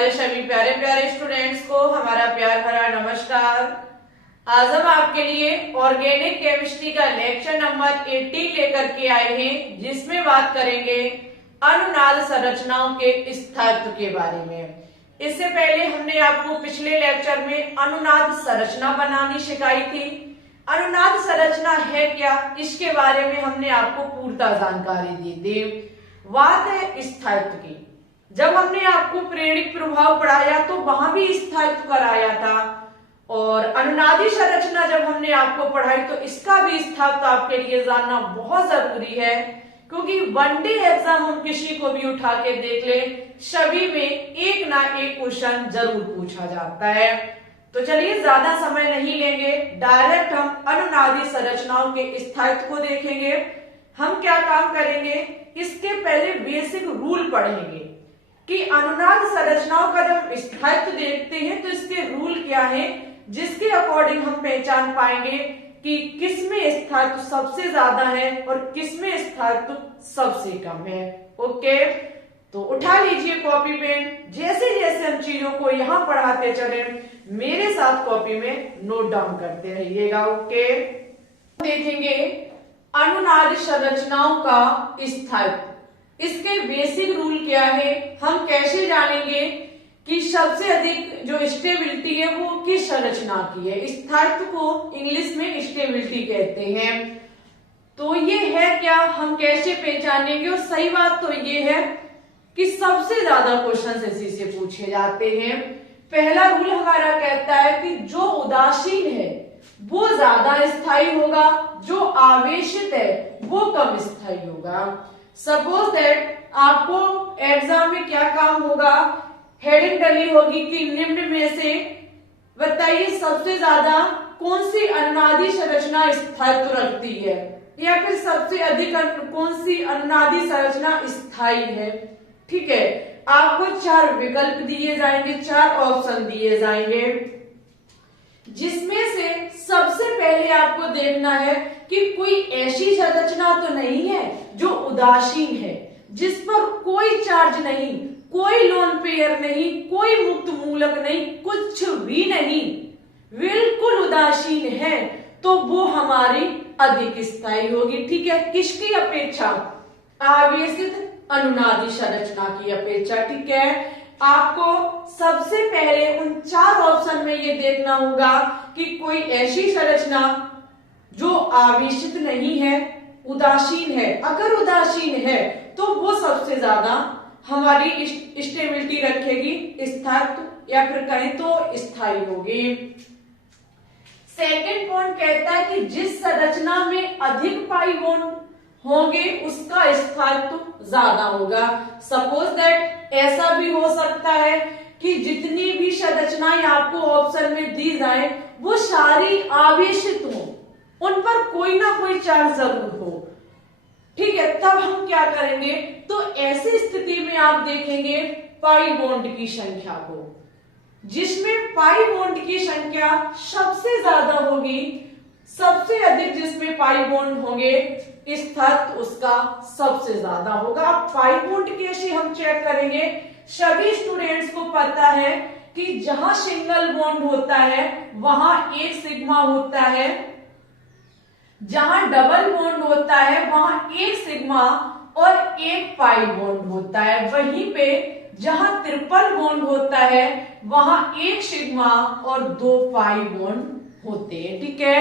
हमारे सभी प्यारे प्यारे स्टूडेंट्स को हमारा प्यार भरा नमस्कार। आज हम आपके लिए ऑर्गेनिक केमिस्ट्री का लेक्चर नंबर 18 लेकर के आए हैं, जिसमें बात करेंगे अनुनाद संरचनाओं के स्थायित्व के बारे में। इससे पहले हमने आपको पिछले लेक्चर में अनुनाद संरचना बनानी सिखाई थी। अनुनाद संरचना है क्या, इसके बारे में हमने आपको पूर्णतः जानकारी दी थी। बात है स्थायित्व की। जब हमने आपको प्रेरक प्रभाव पढ़ाया तो वहां भी स्थायित्व कराया था, और अनुनादी संरचना जब हमने आपको पढ़ाई तो इसका भी स्थायित्व आपके लिए जानना बहुत जरूरी है, क्योंकि वनडे एग्जाम हम किसी को भी उठा के देख ले, सभी में एक ना एक क्वेश्चन जरूर पूछा जाता है। तो चलिए ज्यादा समय नहीं लेंगे, डायरेक्ट हम अनुनादी संरचनाओं के स्थायित्व को देखेंगे। हम क्या काम करेंगे, इसके पहले बेसिक रूल पढ़ेंगे कि अनुनाद संरचनाओं का जब स्थायित्व देखते हैं तो इसके रूल क्या है, जिसके अकॉर्डिंग हम पहचान पाएंगे कि किसमें स्थायित्व सबसे ज्यादा है और किसमें स्थायित्व सबसे कम है। ओके, तो उठा लीजिए कॉपी पेन। जैसे जैसे हम चीजों को यहाँ पढ़ाते चले, मेरे साथ कॉपी में नोट डाउन करते रहिएगा। ओके, देखेंगे अनुनाद संरचनाओं का स्थायित्व। इसके बेसिक रूल क्या है, हम कैसे जानेंगे कि सबसे अधिक जो स्टेबिलिटी है वो किस संरचना की है। स्थायित्व को इंग्लिश में स्टेबिलिटी कहते हैं। तो ये है क्या, हम कैसे पहचानेंगे। और सही बात तो ये है कि सबसे ज्यादा क्वेश्चन इसी से पूछे जाते हैं। पहला रूल हमारा कहता है कि जो उदासीन है वो ज्यादा स्थायी होगा, जो आवेशित है वो कम स्थायी होगा। सपोज दैट आपको एग्जाम में क्या काम होगा, हेडिंग डली होगी कि निम्न में से बताइए सबसे ज्यादा कौन सी अनुनादी संरचना स्थायित्व रखती है, या फिर सबसे अधिक कौन सी अनुनादी संरचना स्थायी है। ठीक है, आपको 4 विकल्प दिए जाएंगे, 4 ऑप्शन दिए जाएंगे, जिसमें से सबसे पहले आपको देखना है कि कोई ऐसी संरचना तो नहीं है जो उदासीन है, जिस पर कोई चार्ज नहीं, कोई लोन पेयर नहीं, कोई मुक्त मूलक नहीं, कुछ भी नहीं, बिल्कुल उदासीन है, तो वो हमारी अधिक स्थायी होगी। ठीक है, किसकी अपेक्षा, आवेशित अनुनादी संरचना की अपेक्षा। ठीक है, आपको सबसे पहले उन 4 ऑप्शन में ये देखना होगा कि कोई ऐसी संरचना जो आवेशित नहीं है, उदासीन है। अगर उदासीन है तो वो सबसे ज्यादा हमारी स्टेबिलिटी रखेगी, स्थायित्व या फिर कहें तो स्थायी होगी। सेकंड पॉइंट कहता है कि जिस संरचना में अधिक पाई बॉन्ड होंगे उसका स्थायित्व ज्यादा होगा। सपोज दैट ऐसा भी हो सकता है कि जितनी भी संरचनाएं आपको ऑप्शन में दी जाए वो सारी आवेशित हो, उन पर कोई ना कोई चार्ज जरूर हो। ठीक है, तब हम क्या करेंगे, तो ऐसी स्थिति में आप देखेंगे पाई बॉन्ड की संख्या को, जिसमें पाई बॉन्ड की संख्या सबसे ज्यादा होगी, सबसे अधिक जिसमें पाई बॉन्ड होंगे स्थायित्व उसका सबसे ज्यादा होगा। अब पाई बॉन्ड कैसे हम चेक करेंगे, सभी स्टूडेंट्स को पता है कि जहां सिंगल बॉन्ड होता है वहां एक सिग्मा होता है, जहां डबल बॉन्ड होता है वहां एक सिग्मा और एक पाई बॉन्ड होता है। वहीं पे जहां ट्रिपल बॉन्ड होता है वहां एक सिग्मा और 2 पाई बॉन्ड होते हैं। ठीक है,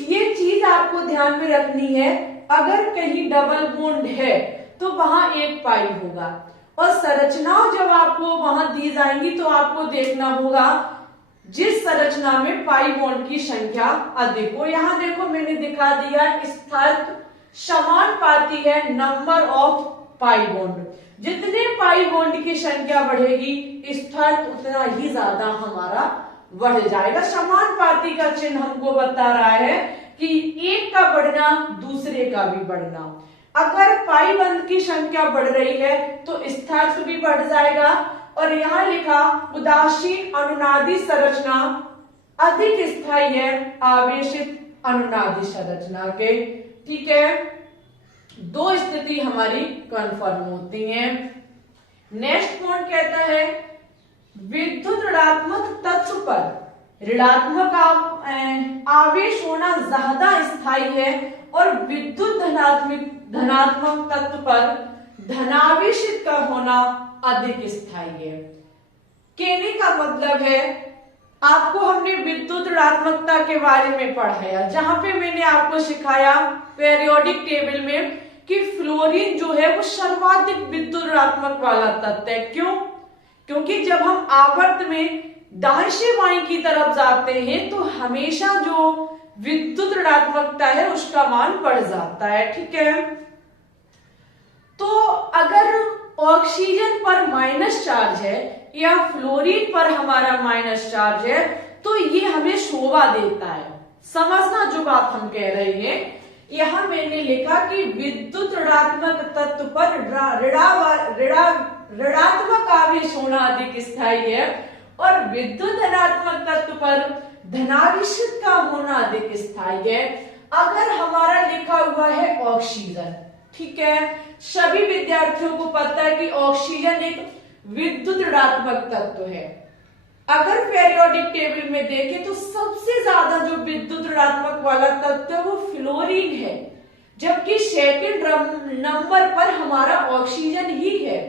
ये चीज आपको ध्यान में रखनी है। अगर कहीं डबल बॉन्ड है तो वहां एक पाई होगा, और संरचनाओं जब आपको वहां दी जाएंगी तो आपको देखना होगा जिस संरचना में पाई बॉन्ड की संख्या अधिक हो। यहां देखो मैंने दिखा दिया, स्थायित्व समानुपाती है नंबर ऑफ पाई बॉन्ड। जितने पाई बॉन्ड की संख्या बढ़ेगी स्थायित्व उतना ही ज्यादा हमारा बढ़ जाएगा। समानुपाती का चिन्ह हमको बता रहा है कि एक का बढ़ना दूसरे का भी बढ़ना। अगर पाई बॉन्ड की संख्या बढ़ रही है तो स्थायित्व भी बढ़ जाएगा। और यहाँ लिखा उदासीन अनुनादी संरचना अधिक स्थायी है आवेशित अनुनादी संरचना के। ठीक है, 2 स्थिति हमारी कंफर्म होती हैं। नेक्स्ट पॉइंट कहता है विद्युत ऋणात्मक तत्व पर ऋणात्मक आवेश होना ज्यादा स्थायी है और विद्युत धनात्मक तत्व पर धनावेशित का होना अधिक स्थायी है। कहने का मतलब है आपको हमने विद्युत ऋणात्मकता के बारे में पढ़ाया, जहां पे मैंने आपको सिखाया पीरियोडिक टेबल में कि फ्लोरीन जो है वो सर्वाधिक विद्युत ऋणात्मक वाला तत्व है। क्यों? क्योंकि जब हम आवर्त में दाएं से बाएं की तरफ जाते हैं तो हमेशा जो विद्युत ऋणात्मकता है उसका मान बढ़ जाता है। ठीक है, तो अगर ऑक्सीजन पर माइनस चार्ज है या फ्लोरीन पर हमारा माइनस चार्ज है तो ये हमें शोभा देता है। समझना जो बात हम कह रहे हैं, यहां मैंने लिखा कि विद्युत ऋणात्मक तत्व पर ऋणात्मक आवेश होना अधिक स्थायी है और विद्युत धनात्मक तत्व पर धनावेशित का होना अधिक स्थायी है। अगर हमारा लिखा हुआ है ऑक्सीजन, ठीक है, सभी विद्यार्थियों को पता है कि ऑक्सीजन एक विद्युत ऋणात्मक तत्व है। अगर पीरियोडिक टेबल में देखें तो सबसे ज्यादा जो विद्युत ऋणात्मक वाला तत्व है वो फ्लोरीन है, जबकि सेकंड नंबर पर हमारा ऑक्सीजन ही है।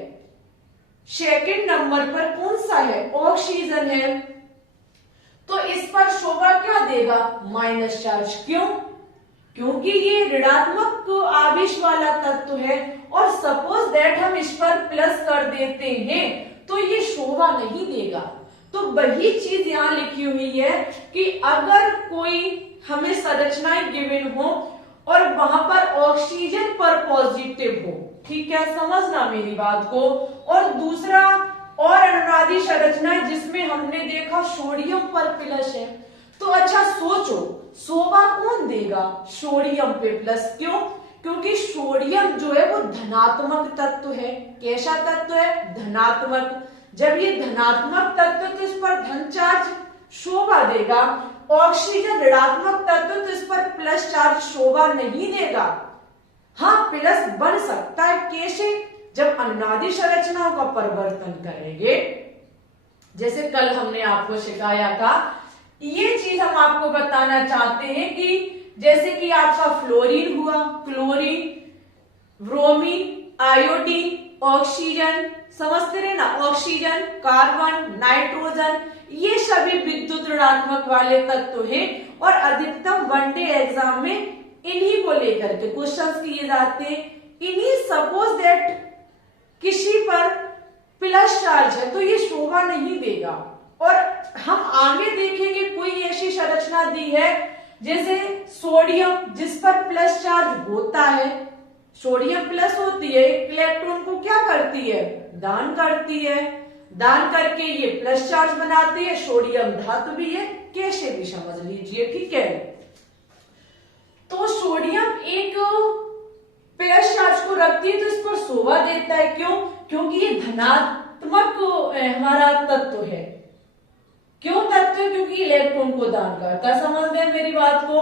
सेकंड नंबर पर कौन सा है? ऑक्सीजन है। तो इस पर शोभा क्या देगा? Minus charge. क्यों? क्योंकि ये ऋणात्मक आवेश वाला तत्व है और सपोज दैट हम इस पर प्लस कर देते हैं तो ये शोभा नहीं देगा। तो वही चीज यहां लिखी हुई है कि अगर कोई हमें संरचनाएं गिवन हो और वहां पर ऑक्सीजन पर पॉजिटिव हो, ठीक है, समझना मेरी बात को, और दूसरा और अनुनादी संरचनाएं जिसमें हमने देखा सोडियम पर प्लस है, तो अच्छा सोचो शोभा कौन देगा? सोडियम पे प्लस। क्यों? क्योंकि सोडियम जो है वो धनात्मक तत्व है। कैसा तत्व है? धनात्मक। जब ये धनात्मक तत्व तो इस पर धन चार्ज शोभा देगा। ऑक्सीजन ऋणात्मक तत्व तो इस पर प्लस चार्ज शोभा नहीं देगा। हाँ, प्लस बन सकता है। कैसे? जब अनुनादी संरचनाओं का परिवर्तन करेंगे, जैसे कल हमने आपको सिखाया था। ये चीज हम आपको बताना चाहते हैं कि जैसे कि आपका फ्लोरीन हुआ, क्लोरीन, ब्रोमीन, आयोडीन, ऑक्सीजन, समझते रहे ना, ऑक्सीजन, कार्बन, नाइट्रोजन, ये सभी विद्युत ऋणात्मक वाले तत्व हैं और अधिकतम वनडे एग्जाम में इन्हीं को लेकर के क्वेश्चंस किए जाते हैं। इन्हीं सपोज दैट किसी पर प्लस चार्ज है तो ये शोभा नहीं देगा। और हम आगे देखेंगे कोई ऐसी संरचना दी है जैसे सोडियम जिस पर प्लस चार्ज होता है, सोडियम प्लस होती है, इलेक्ट्रॉन को क्या करती है? दान करती है। दान करके ये प्लस चार्ज बनाती है। सोडियम धातु भी है, कैसे भी समझ लीजिए, ठीक है। तो सोडियम एक प्लस चार्ज को रखती है तो इस पर शोभा देता है। क्यों? क्योंकि ये धनात्मक हमारा तत्व है। क्यों तत्व? क्योंकि इलेक्ट्रॉन को दान करता है। समझ गए मेरी बात को?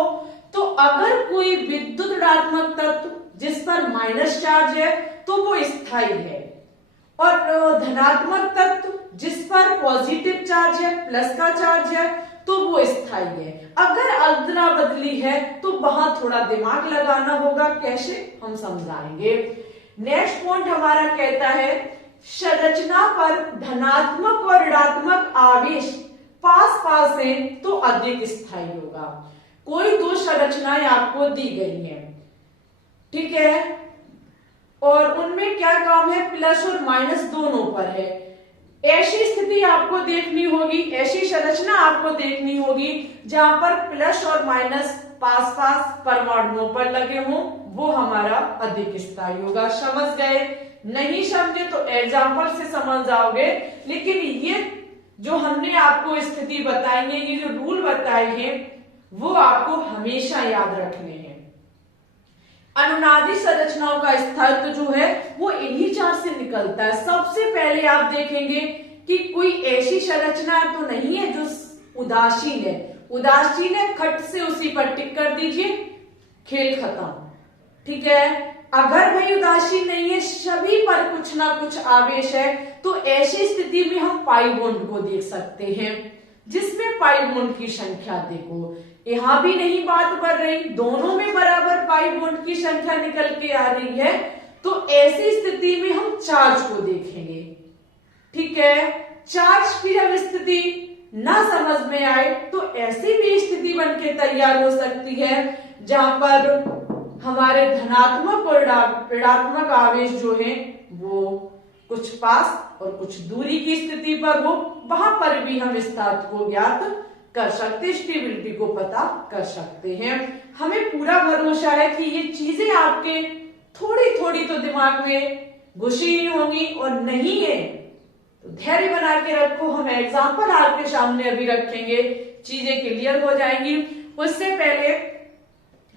तो अगर कोई विद्युत ऋणात्मक तत्व जिस पर माइनस चार्ज है तो वो स्थायी है और धनात्मक तत्व जिस पर पॉजिटिव चार्ज है, प्लस का चार्ज है, तो वो स्थायी है। अगर अदला बदली है तो वहां थोड़ा दिमाग लगाना होगा। कैसे? हम समझाएंगे। नेक्स्ट पॉइंट हमारा कहता है संरचना पर धनात्मक और ऋणात्मक आवेश पास पास है तो अधिक स्थायी होगा। कोई दो संरचनाएं आपको दी गई हैं, ठीक है, और उनमें क्या काम है? प्लस और माइनस दोनों पर है। ऐसी स्थिति आपको देखनी होगी, ऐसी संरचना आपको देखनी होगी जहां पर प्लस और माइनस पास पास परमाणुओं पर लगे हों, वो हमारा अधिक स्थायी होगा। समझ गए? नहीं समझे तो एग्जाम्पल से समझ जाओगे। लेकिन ये जो हमने आपको स्थिति बताई है, ये जो रूल बताए हैं, वो आपको हमेशा याद रखने हैं। अनुनादी संरचनाओं का स्थायित्व जो है वो इन्हीं चार से निकलता है। सबसे पहले आप देखेंगे कि कोई ऐसी संरचना तो नहीं है जो उदासीन है। उदासीन है, खट से उसी पर टिक कर दीजिए, खेल खत्म, ठीक है। अगर भाई उदासीन नहीं है, सभी पर कुछ ना कुछ आवेश है, तो ऐसी स्थिति में हम पाई बॉन्ड को देख सकते हैं, जिसमें पाई बॉन्ड की संख्या देखो यहां भी नहीं बात बढ़ रही, दोनों में बराबर पाई बॉन्ड की संख्या निकल के आ रही है। तो ऐसी स्थिति में हम चार्ज को देखेंगे, ठीक है। चार्ज की जब स्थिति ना समझ में आए तो ऐसी भी स्थिति बनके तैयार हो सकती है जहां पर हमारे धनात्मक और ऋणात्मक आवेश जो है वो कुछ पास और कुछ दूरी की स्थिति पर हो, वहां पर भी हम इस तथ्य को ज्ञात कर सकते, स्टेबिलिटी को पता कर सकते हैं। हमें पूरा भरोसा है कि ये चीजें आपके थोड़ी थोड़ी तो दिमाग में घुसी ही होंगी, और नहीं है तो धैर्य बना के रखो। हम एग्जाम्पल आपके सामने अभी रखेंगे, चीजें क्लियर हो जाएंगी। उससे पहले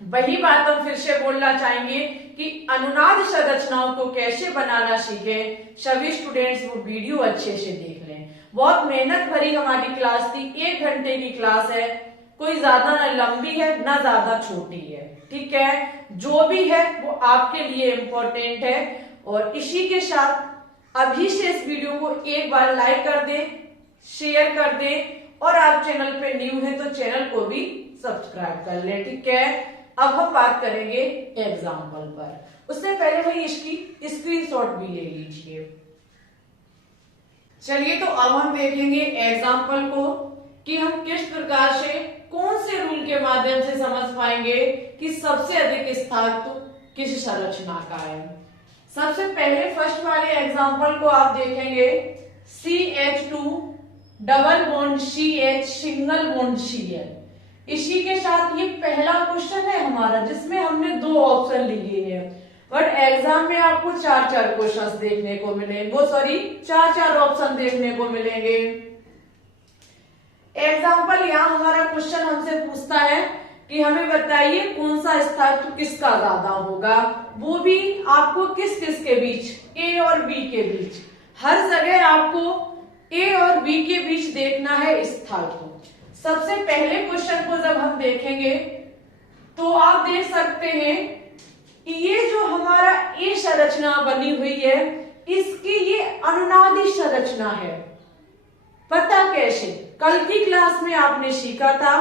वही बात हम फिर से बोलना चाहेंगे कि अनुनाद संरचनाओं को कैसे बनाना सीखें। सभी स्टूडेंट्स वो वीडियो अच्छे से देख लें। बहुत मेहनत भरी हमारी क्लास थी, 1 घंटे की क्लास है, कोई ज्यादा ना लंबी है ना ज्यादा छोटी है, ठीक है। जो भी है वो आपके लिए इम्पोर्टेंट है। और इसी के साथ अभी से इस वीडियो को एक बार लाइक कर दें, शेयर कर दें, और आप चैनल पे न्यू है तो चैनल को भी सब्सक्राइब कर लें, ठीक है। अब हम बात करेंगे एग्जाम्पल पर। उससे पहले भाई इसकी स्क्रीनशॉट भी ले लीजिए। चलिए तो अब हम देखेंगे एग्जाम्पल को कि हम किस प्रकार से कौन से रूल के माध्यम से समझ पाएंगे कि सबसे अधिक स्थायित्व किस संरचना का है। सबसे पहले फर्स्ट वाले एग्जाम्पल को आप देखेंगे, CH2 double bond CH single bond Cl। इसी के साथ ये पहला क्वेश्चन है हमारा जिसमें हमने 2 ऑप्शन लिए हैं, बट एग्जाम में आपको 4-4 क्वेश्चंस देखने को मिलेंगे, वो सॉरी 4-4 ऑप्शन देखने को मिलेंगे। एग्जाम्पल यहाँ हमारा क्वेश्चन हमसे पूछता है कि हमें बताइए कौन सा स्थायित्व किसका ज्यादा होगा, वो भी आपको किस किस के बीच, A और B के बीच। हर जगह आपको A और B के बीच देखना है स्थायित्व। सबसे पहले क्वेश्चन को जब हम देखेंगे तो आप देख सकते हैं कि ये जो हमारा ए संरचना बनी हुई है, इसकी ये अनुनादी संरचना है। पता कैसे? कल की क्लास में आपने सीखा था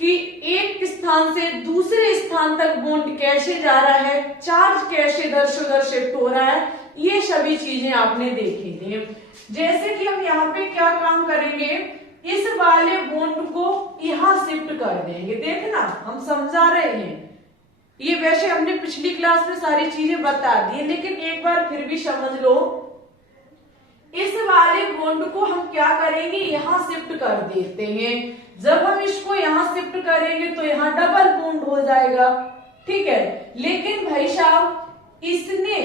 कि एक स्थान से दूसरे स्थान तक बॉन्ड कैसे जा रहा है, चार्ज कैसे दर से दर शिफ्ट हो रहा है, ये सभी चीजें आपने देखी थी। जैसे कि हम यहाँ पे क्या काम करेंगे, इस वाले बॉन्ड को यहां शिफ्ट कर देंगे। देखना हम समझा रहे हैं, ये वैसे हमने पिछली क्लास में सारी चीजें बता दी, लेकिन एक बार फिर भी समझ लो। इस वाले बॉन्ड को हम क्या करेंगे, यहां शिफ्ट कर देते हैं। जब हम इसको यहां शिफ्ट करेंगे तो यहाँ डबल बॉन्ड हो जाएगा, ठीक है। लेकिन भाई साहब इसने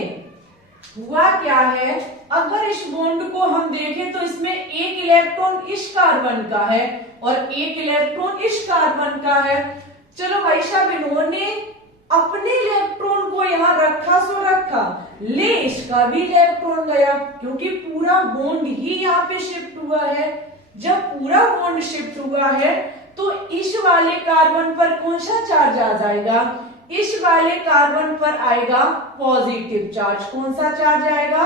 हुआ क्या है, अगर इस बॉन्ड को हम देखें तो इसमें एक इलेक्ट्रॉन इस कार्बन का है और एक इलेक्ट्रॉन इस कार्बन का है। चलो भाई साहब इन्होंने अपने इलेक्ट्रॉन को यहाँ रखा सो रखा, ले इसका भी इलेक्ट्रॉन गया, क्योंकि पूरा बॉन्ड ही यहाँ पे शिफ्ट हुआ है। जब पूरा बॉन्ड शिफ्ट हुआ है तो इस वाले कार्बन पर कौन सा चार्ज आ जाएगा, इस वाले कार्बन पर आएगा पॉजिटिव चार्ज। कौन सा चार्ज आएगा,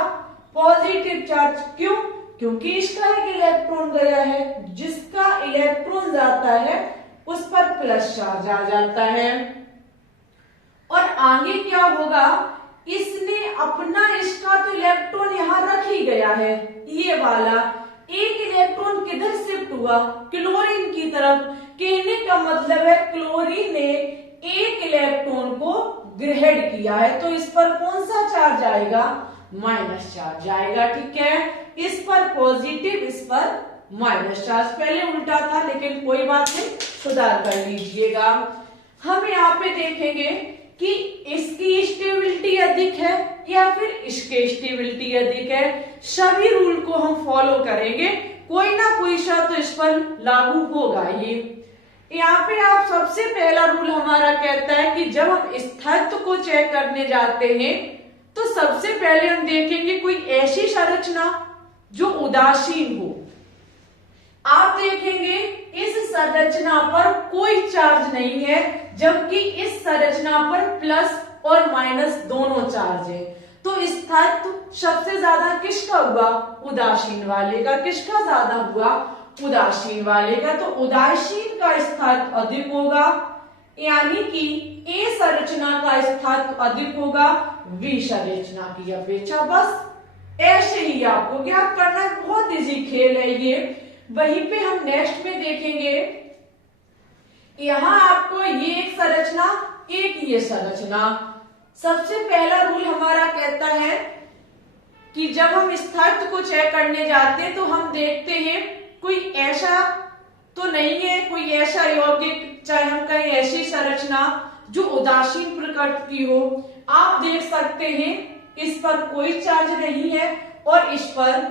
पॉजिटिव चार्ज। क्यों? क्योंकि इसका एक इलेक्ट्रॉन गया है, जिसका इलेक्ट्रॉन जाता है उस पर प्लस चार्ज आ जाता है। और आगे क्या होगा, इसने अपना इसका तो इलेक्ट्रॉन यहां रख ही गया है, ये वाला एक इलेक्ट्रॉन किधर शिफ्ट हुआ, क्लोरीन की तरफ। कहने का मतलब है क्लोरीन ने एक इलेक्ट्रॉन को ग्रहण किया है, तो इस पर कौन सा चार्ज आएगा, माइनस चार्ज आएगा, ठीक है। इस पर पॉजिटिव, इस पर माइनस चार्ज। पहले उल्टा था लेकिन कोई बात नहीं, सुधार कर लीजिएगा। हम यहाँ पे देखेंगे कि इसकी स्टेबिलिटी अधिक है या फिर इसकी स्टेबिलिटी अधिक है। सभी रूल को हम फॉलो करेंगे, कोई ना कोई सा तो इस पर लागू होगा ही। यहाँ पे आप सबसे पहला रूल हमारा कहता है कि जब हम स्थायित्व को चेक करने जाते हैं तो सबसे पहले हम देखेंगे कोई ऐसी संरचना जो उदासीन हो। आप देखेंगे इस संरचना पर कोई चार्ज नहीं है, जबकि इस संरचना पर प्लस और माइनस दोनों चार्ज है। तो स्थायित्व सबसे ज्यादा किसका हुआ? उदासीन वाले का। किसका ज्यादा हुआ? उदासीन वाले का। तो उदासीन का स्थायित्व अधिक होगा, यानी कि ए संरचना का स्थायित्व अधिक होगा बी संरचना की अपेक्षा। बस ऐसे ही आपको ज्ञात करना, बहुत इजी खेल है ये। वहीं पे हम नेक्स्ट में देखेंगे, यहां आपको ये एक संरचना, एक ये संरचना। सबसे पहला रूल हमारा कहता है कि जब हम स्थायित्व को चेक करने जाते हैं तो हम देखते हैं कोई ऐसा तो नहीं है, कोई ऐसा यौगिक, चाहे हम कहें ऐसी संरचना जो उदासीन प्रकृति की हो। आप देख सकते हैं इस पर कोई चार्ज नहीं है और इस पर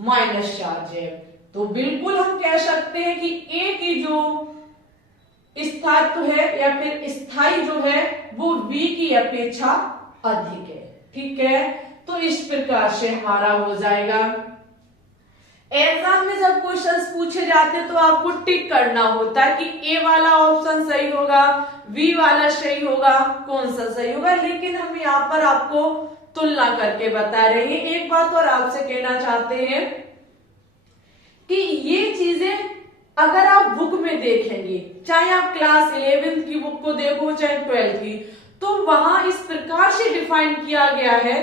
माइनस चार्ज है, तो बिल्कुल हम कह सकते हैं कि ए की जो स्थायित्व है या फिर स्थायी जो है वो बी की अपेक्षा अधिक है। ठीक है, तो इस प्रकार से हमारा हो जाएगा। एग्जाम में जब क्वेश्चंस पूछे जाते हैं तो आपको टिक करना होता है कि ए वाला ऑप्शन सही होगा, बी वाला सही होगा, कौन सा सही होगा। लेकिन हम यहाँ पर आपको तुलना करके बता रहे हैं। एक बात और आपसे कहना चाहते हैं कि ये चीजें अगर आप बुक में देखेंगे, चाहे आप क्लास 11th की बुक को देखो चाहे 12th की, तो वहां इस प्रकार से डिफाइन किया गया है।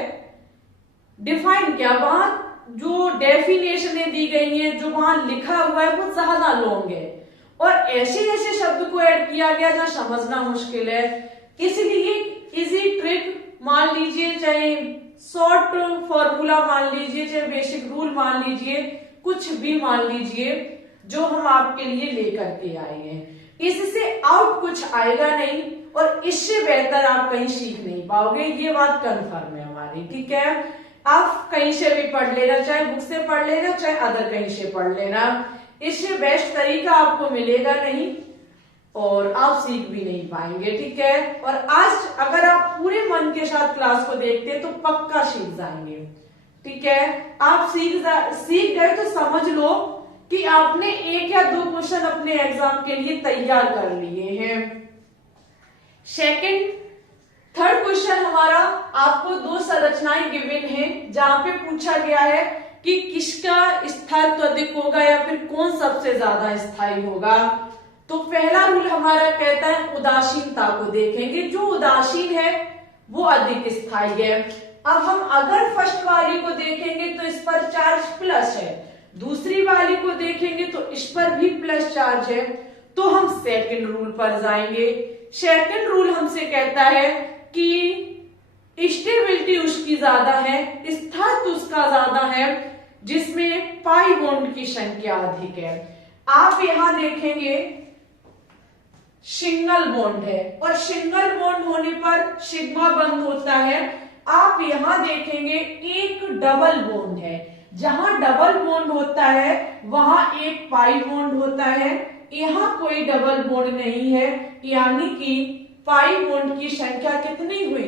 डिफाइन क्या, वहां जो डेफिनेशनें दी गई हैं, जो वहां लिखा हुआ है वो ज्यादा लॉन्ग है और ऐसे ऐसे शब्द को ऐड किया गया जहां समझना मुश्किल है। इसलिए इजी ट्रिक मान लीजिए, चाहे शॉर्ट फॉर्मूला मान लीजिए, चाहे बेसिक रूल मान लीजिए, कुछ भी मान लीजिए, जो हम आपके लिए लेकर के आए हैं, इससे आउट कुछ आएगा नहीं और इससे बेहतर आप कहीं सीख नहीं पाओगे, ये बात कंफर्म है हमारी। ठीक है, आप कहीं से भी पढ़ लेना, चाहे बुक से पढ़ लेना, चाहे अदर कहीं से पढ़ लेना, इससे बेस्ट तरीका आपको मिलेगा नहीं और आप सीख भी नहीं पाएंगे। ठीक है, और आज अगर आप पूरे मन के साथ क्लास को देखते हैं तो पक्का सीख जाएंगे। ठीक है, आप सीख गए तो समझ लो कि आपने एक या दो क्वेश्चन अपने एग्जाम के लिए तैयार कर लिए हैं। थर्ड क्वेश्चन हमारा, आपको दो संरचनाएं गिवन है जहां पे पूछा गया है कि किसका स्थायित्व अधिक होगा या फिर कौन सबसे ज्यादा स्थायी होगा। तो पहला रूल हमारा कहता है उदासीनता को देखेंगे, जो उदासीन है वो अधिक स्थायी है। अब हम अगर फर्स्ट वाली को देखेंगे तो इस पर चार्ज प्लस है, दूसरी वाली को देखेंगे तो इस पर भी प्लस चार्ज है, तो हम सेकंड रूल पर जाएंगे। सेकंड रूल हमसे कहता है कि स्टेबिलिटी उसकी ज्यादा है, स्थायित्व उसका ज्यादा है जिसमें पाई बॉन्ड की संख्या अधिक है। आप यहां देखेंगे सिंगल बॉन्ड है और सिंगल बॉन्ड होने पर सिग्मा बंद होता है। आप यहां देखेंगे एक डबल बॉन्ड है, जहां डबल बॉन्ड होता है वहां एक पाई बॉन्ड होता है, यहां कोई डबल बॉन्ड नहीं है, यानी कि पाई बॉन्ड की संख्या कितनी हुई?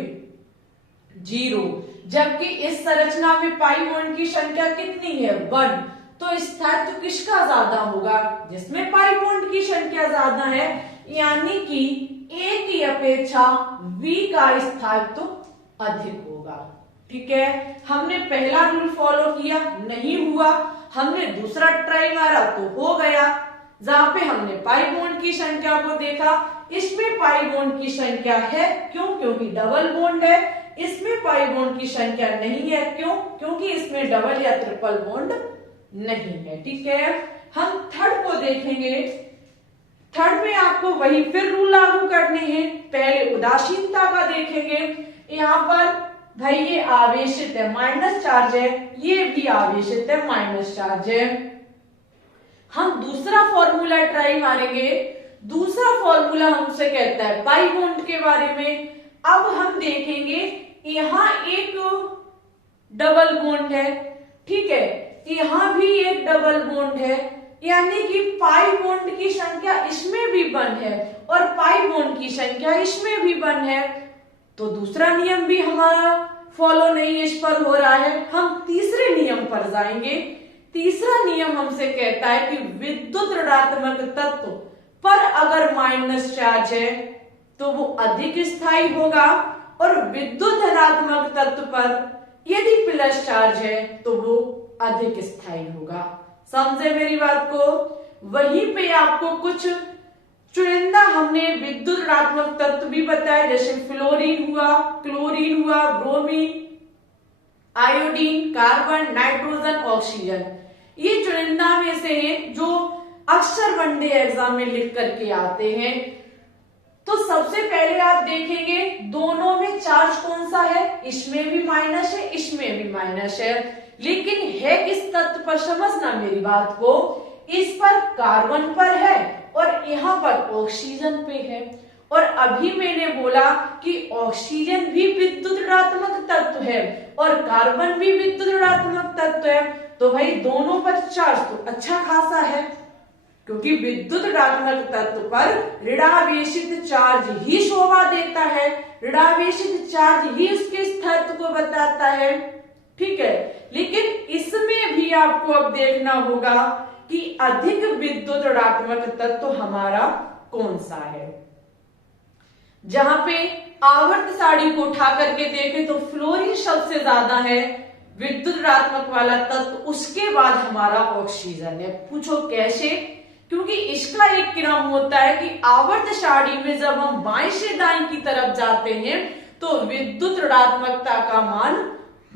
0। जबकि इस संरचना में पाई बॉन्ड की संख्या कितनी है? 1। तो स्थायित्व किसका ज्यादा होगा? जिसमें पाई बॉन्ड की संख्या ज्यादा है, यानी कि ए की अपेक्षा बी का स्थायित्व अधिक होगा। ठीक है, हमने पहला रूल फॉलो किया, नहीं हुआ, हमने दूसरा ट्राई मारा तो हो गया। जहां पे हमने पाई बॉन्ड की संख्या को देखा, इसमें पाई बॉन्ड की संख्या है, क्यों? क्योंकि डबल बॉन्ड है। इसमें पाई बॉन्ड की संख्या नहीं है, क्यों? क्योंकि इसमें डबल या ट्रिपल बॉन्ड नहीं है। ठीक है, हम थर्ड को देखेंगे। थर्ड में आपको वही फिर रूल लागू करने हैं। पहले उदासीनता का देखेंगे, यहाँ पर भाई ये आवेशित है, माइनस चार्ज है, ये भी आवेशित है, माइनस चार्ज है। हम दूसरा फॉर्मूला ट्राई मारेंगे। दूसरा फॉर्मूला हमसे कहता है पाई बॉन्ड के बारे में। अब हम देखेंगे यहां एक डबल बॉन्ड है, ठीक है, यहां भी एक डबल बॉन्ड है, यानी कि पाई बॉन्ड की संख्या इसमें भी 1 है और पाई बॉन्ड की संख्या इसमें भी 1 है। तो दूसरा नियम भी हमारा फॉलो नहीं इस पर हो रहा है। हम तीसरे नियम पर जाएंगे। तीसरा नियम हमसे कहता है कि विद्युत ऋणात्मक तत्व पर अगर माइनस चार्ज है तो वो अधिक स्थायी होगा और विद्युत धनात्मक तत्व पर यदि प्लस चार्ज है तो वो अधिक स्थायी होगा। समझे मेरी बात को? वहीं पे आपको कुछ चुनिंदा हमने विद्युत ऋणात्मक तत्व भी बताए, जैसे फ्लोरीन हुआ, क्लोरीन हुआ, bromine, iodine, carbon, nitrogen, oxygen. ये चुनिंदा में से हैं जो अक्सर वनडे एग्जाम में लिख करके आते हैं। तो सबसे पहले आप देखेंगे दोनों में चार्ज कौन सा है, इसमें भी माइनस है, इसमें भी माइनस है, लेकिन है किस तत्व पर, समझना मेरी बात को, इस पर कार्बन पर है और यहाँ पर ऑक्सीजन पे है। और अभी मैंने बोला कि ऑक्सीजन भी विद्युत ऋणात्मक तत्व है और कार्बन भी विद्युत ऋणात्मक तत्व है, तो भाई दोनों पर चार्ज तो अच्छा खासा है, क्योंकि विद्युत ऋणात्मक तत्व पर ऋणावेशित चार्ज ही शोभा देता है, ऋणावेशित चार्ज ही उसके स्थायित्व को बताता है। ठीक है, लेकिन इसमें भी आपको अब देखना होगा कि अधिक विद्युत ऋणात्मक तत्व हमारा कौन सा है। जहां पे आवर्त सारणी को उठा करके देखें तो फ्लोरीन सबसे ज्यादा है विद्युत ऋणात्मक वाला तत्व, उसके बाद हमारा ऑक्सीजन है। पूछो कैसे? क्योंकि इसका एक क्रम होता है कि आवर्त सारणी में जब हम बाएं से दाएं की तरफ जाते हैं तो विद्युत ऋणात्मकता का मान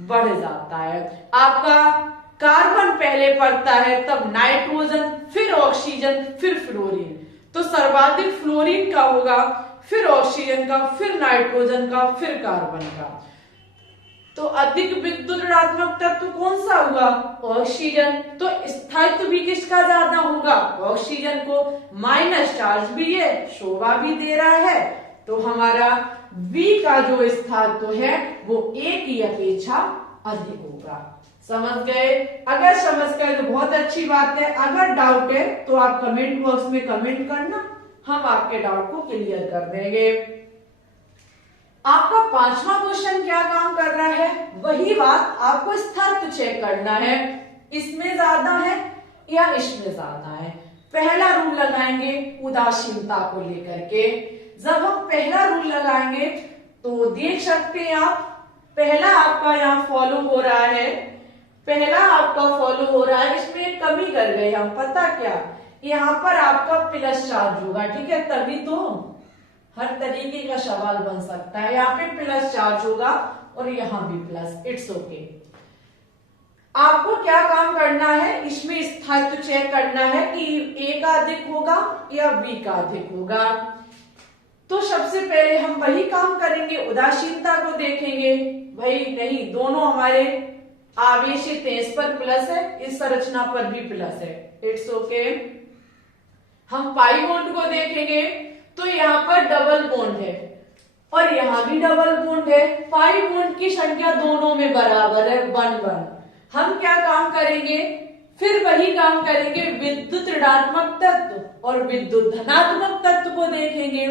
बढ़ जाता है। आपका कार्बन पहले पड़ता है, तब नाइट्रोजन, फिर ऑक्सीजन, फिर फ्लोरीन, तो सर्वाधिक फ्लोरीन का होगा, फिर ऑक्सीजन का, फिर नाइट्रोजन का, फिर कार्बन का। तो अधिक विद्युत ऋणात्मक तत्व कौन सा हुआ? ऑक्सीजन। तो स्थायित्व भी किसका ज्यादा होगा? ऑक्सीजन को। माइनस चार्ज भी है, शोभा भी दे रहा है, तो हमारा V का जो स्थायित्व है वो A की अपेक्षा अधिक होगा। समझ गए? अगर समझ गए तो बहुत अच्छी बात है, अगर डाउट है तो आप कमेंट बॉक्स में कमेंट करना, हम आपके डाउट को क्लियर कर देंगे। आपका पांचवा क्वेश्चन क्या काम कर रहा है? वही बात, आपको स्थायित्व चेक करना है, इसमें ज्यादा है या इसमें ज्यादा है। पहला रूल लगाएंगे उदासीनता को लेकर के। जब हम पहला रूल लगाएंगे तो देख सकते हैं आप, पहला आपका यहाँ फॉलो हो रहा है, पहला आपका फॉलो हो रहा है, इसमें कमी कर गए हम, पता क्या, यहाँ पर आपका प्लस चार्ज होगा। ठीक है, तभी तो हर तरीके का सवाल बन सकता है। यहाँ पे प्लस चार्ज होगा और यहाँ भी प्लस, इट्स ओके। आपको क्या काम करना है, इसमें स्थायित्व चेक करना है कि A का अधिक होगा या B का अधिक होगा। तो सबसे पहले हम वही काम करेंगे, उदासीनता को देखेंगे। भाई नहीं, दोनों हमारे आवेशित हैं, इस पर प्लस है, इस संरचना पर भी प्लस है, इट्स ओके। हम पाई बॉन्ड को देखेंगे तो यहाँ पर डबल बॉन्ड है और यहाँ भी डबल बॉन्ड है, पाई बॉन्ड की संख्या दोनों में बराबर है, 1 1। हम क्या काम करेंगे, फिर वही काम करेंगे, विद्युत ऋणात्मक तत्व और विद्युत धनात्मक तत्व को देखेंगे।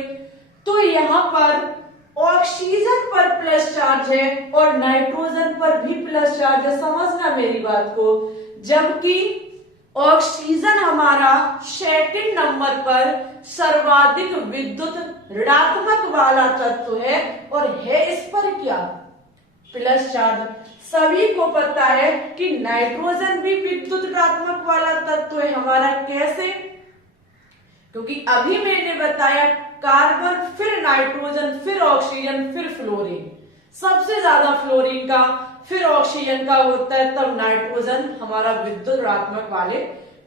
तो यहाँ पर ऑक्सीजन पर प्लस चार्ज है और नाइट्रोजन पर भी प्लस चार्ज है, समझना मेरी बात को। जबकि ऑक्सीजन हमारा सेकंड नंबर पर सर्वाधिक विद्युत ऋणात्मक वाला तत्व है और है इस पर क्या, प्लस चार्ज। सभी को पता है कि नाइट्रोजन भी विद्युत ऋणात्मक वाला तत्व है हमारा। कैसे? क्योंकि अभी मैंने बताया कार्बन, फिर नाइट्रोजन, फिर ऑक्सीजन, फिर फ्लोरीन, सबसे ज्यादा फ्लोरीन का, फिर ऑक्सीजन का होता है, तब नाइट्रोजन हमारा विद्युत ऋणात्मक वाले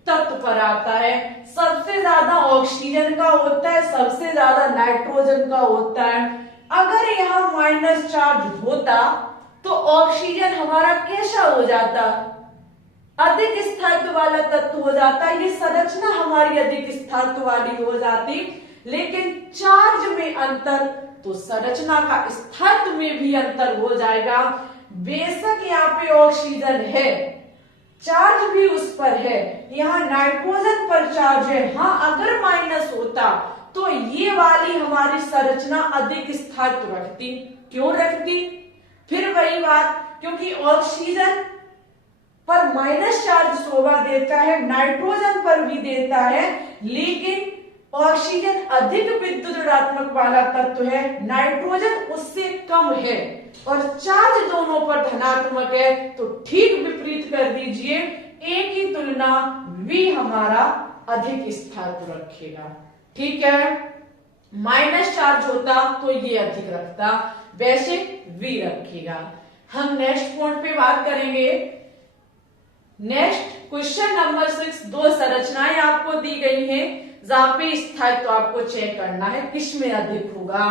तत्व पर आता है। सबसे ज्यादा ऑक्सीजन का होता है, सबसे ज्यादा नाइट्रोजन का होता है। अगर यहाँ माइनस चार्ज होता तो ऑक्सीजन हमारा कैसा हो जाता, अधिक स्थायित्व वाला तत्व हो जाता, ये संरचना हमारी अधिक स्थायित्व वाली हो जाती। लेकिन चार्ज में अंतर तो संरचना का स्थायित्व में भी अंतर हो जाएगा। बेशक यहाँ पे ऑक्सीजन है, चार्ज भी उस पर है, यहाँ नाइट्रोजन पर चार्ज है। हाँ, अगर माइनस होता तो ये वाली हमारी संरचना अधिक स्थायित्व रखती। क्यों रखती? फिर वही बात, क्योंकि ऑक्सीजन पर माइनस चार्ज शोभा देता है, नाइट्रोजन पर भी देता है, लेकिन ऑक्सीजन अधिक विद्युत ऋणात्मक वाला तत्व है, नाइट्रोजन उससे कम है और चार्ज दोनों पर धनात्मक है, तो ठीक विपरीत कर दीजिए, ए की तुलना वी हमारा अधिक स्थायित्व रखेगा। ठीक है, माइनस चार्ज होता तो ये अधिक रखता, वैसे वी रखेगा। हम नेक्स्ट पॉइंट पे बात करेंगे। नेक्स्ट क्वेश्चन नंबर 6, दो संरचनाएं आपको दी गई हैं जहां पे स्थायित्व आपको चेक करना है किसमें अधिक होगा।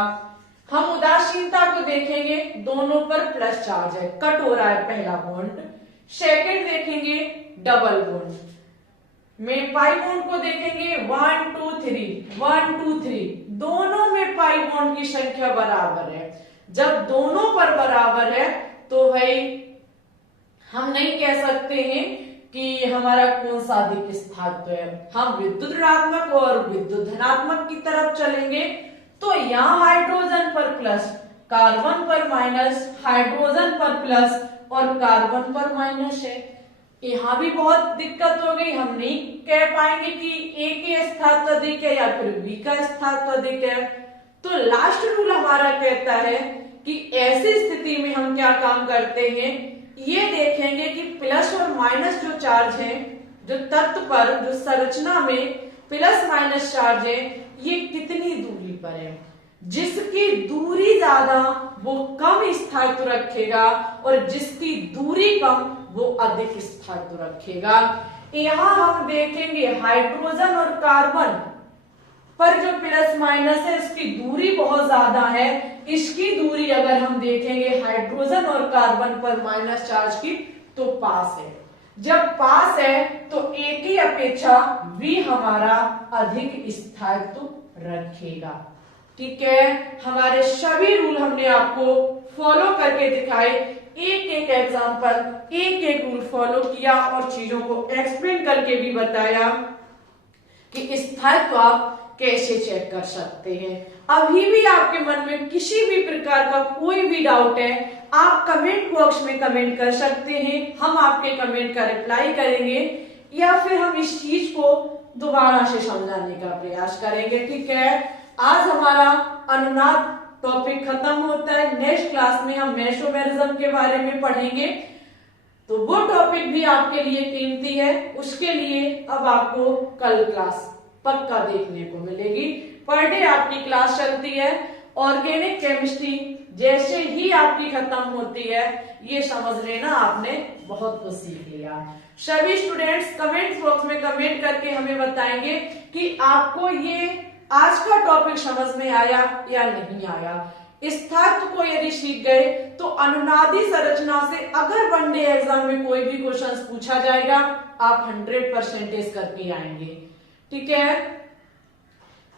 हम उदासीनता को देखेंगे, दोनों पर प्लस चार्ज है, कट हो रहा है पहला बॉन्ड। सेकंड देखेंगे डबल बॉन्ड में पाई बॉन्ड को देखेंगे 1 2 3 1 2 3, दोनों में पाई बॉन्ड की संख्या बराबर है। जब दोनों पर बराबर है तो भाई हम नहीं कह सकते हैं कि हमारा कौन सा अधिक स्थायित्व है। हम विद्युत ऋणात्मक और विद्युत धनात्मक की तरफ चलेंगे, तो यहाँ हाइड्रोजन पर प्लस, कार्बन पर माइनस, हाइड्रोजन पर प्लस और कार्बन पर माइनस है। यहाँ भी बहुत दिक्कत हो गई, हम नहीं कह पाएंगे कि ए के स्थायित्व अधिक है या फिर बी का स्थायित्व अधिक है। तो लास्ट रूल हमारा कहता है कि ऐसी स्थिति में हम क्या काम करते हैं, ये देखेंगे कि प्लस और माइनस जो चार्ज है, जो तत्व पर, जो संरचना में प्लस माइनस चार्ज है, ये कितनी दूरी पर है। जिसकी दूरी ज्यादा वो कम स्थायित्व रखेगा और जिसकी दूरी कम वो अधिक स्थायित्व रखेगा। यहाँ हम देखेंगे हाइड्रोजन और कार्बन पर जो प्लस माइनस है इसकी दूरी बहुत ज्यादा है। इसकी दूरी अगर हम देखेंगे हाइड्रोजन और कार्बन पर माइनस चार्ज की, तो पास है। जब पास है तो ए की अपेक्षा वी हमारा अधिक स्थायित्व रखेगा। ठीक है, हमारे सभी रूल हमने आपको फॉलो करके दिखाए, एक एक एग्जांपल, एक एक रूल फॉलो किया और चीजों को एक्सप्लेन करके भी बताया कि स्थायित्व आप कैसे चेक कर सकते हैं। अभी भी आपके मन में किसी भी प्रकार का कोई भी डाउट है, आप कमेंट बॉक्स में कमेंट कर सकते हैं, हम आपके कमेंट का रिप्लाई करेंगे या फिर हम इस चीज को दोबारा से समझाने का प्रयास करेंगे। ठीक है, आज हमारा अनुनाद टॉपिक खत्म होता है। नेक्स्ट क्लास में हम मेसोमेरिज्म के बारे में पढ़ेंगे, तो वो टॉपिक भी आपके लिए कीमती है। उसके लिए अब आपको कल क्लास पक्का देखने को मिलेगी। पर डे आपकी क्लास चलती है। ऑर्गेनिक केमिस्ट्री जैसे ही आपकी खत्म होती है, ये समझ लेना आपने बहुत कुछ सीख लिया। सभी स्टूडेंट्स कमेंट बॉक्स में कमेंट करके हमें बताएंगे कि आपको ये आज का टॉपिक समझ में आया या नहीं आया। स्थायित्व को यदि सीख गए तो अनुनादी संरचना से अगर वनडे एग्जाम में कोई भी क्वेश्चन पूछा जाएगा, आप 100% करके आएंगे। ठीक है,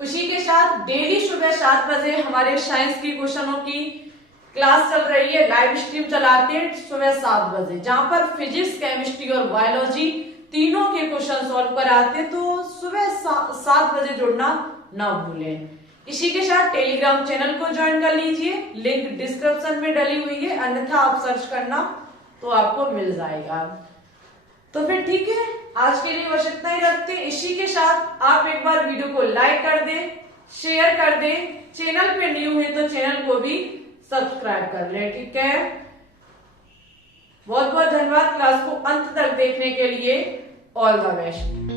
उसी के साथ डेली सुबह 7 बजे हमारे साइंस की क्वेश्चनों की क्लास चल रही है, लाइव स्ट्रीम चलाते हैं सुबह 7 बजे, जहां पर फिजिक्स, केमिस्ट्री और बायोलॉजी तीनों के क्वेश्चन सॉल्व कराते हैं। तो सुबह 7 बजे जुड़ना ना भूलें। इसी के साथ टेलीग्राम चैनल को ज्वाइन कर लीजिए, लिंक डिस्क्रिप्शन में डली हुई है, अन्यथा आप सर्च करना तो आपको मिल जाएगा। तो फिर ठीक है, आज के लिए बस इतना ही रखते हैं। इसी के साथ आप एक बार वीडियो को लाइक कर दें, शेयर कर दें, चैनल पे न्यू है तो चैनल को भी सब्सक्राइब कर लें। ठीक है, बहुत बहुत धन्यवाद क्लास को अंत तक देखने के लिए। All the best.